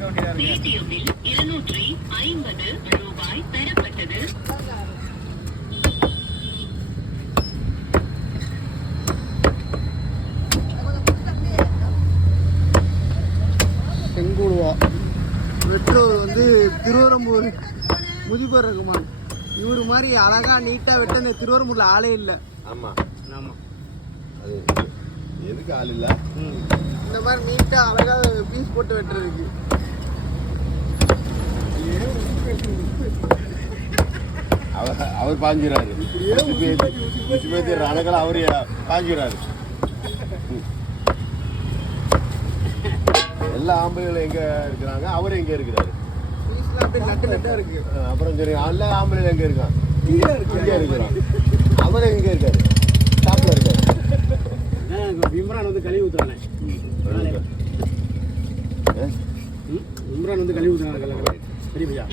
பேடிஎம்மில் 250 ரூபாய் பெறப்பட்டது. செங்குடுவா வெற்றூர் வந்து திருவரம்பூர் முஜிபுர் ரகுமான் இவரு மாதிரி அழகா நீட்டா வெட்ட திருவரம்பூர்ல ஆளே இல்லை. ஆமா ஆமா அது எதுக்கு ஆள் இல்ல இந்த மாதிரி நீட்டா அழகா பீஸ் போட்டு வெட்டுறதுக்கு. அவர் பாஞ்சிராரு ரணக்கெல்லாம் அவரு பாஞ்சிராரு. எல்லா ஆம்பளைகளும் எங்க இருக்கிறாங்க, அவரு எங்க இருக்கிறாரு. பீஸ்லாம் அப்படியே நட்டு நட்டா இருக்கு. அப்புறம் சரி எல்லா ஆம்பளைகளும் எங்க இருக்கான், இங்கே இருக்கிறான். அவரு எங்க இருக்காரு, டாப்ல இருக்காரு. இம்ரான் வந்து கழுவி ஊத்துறானே, இம்ரான் வந்து கழுவி ஊத்துறாங்க. சரி பையா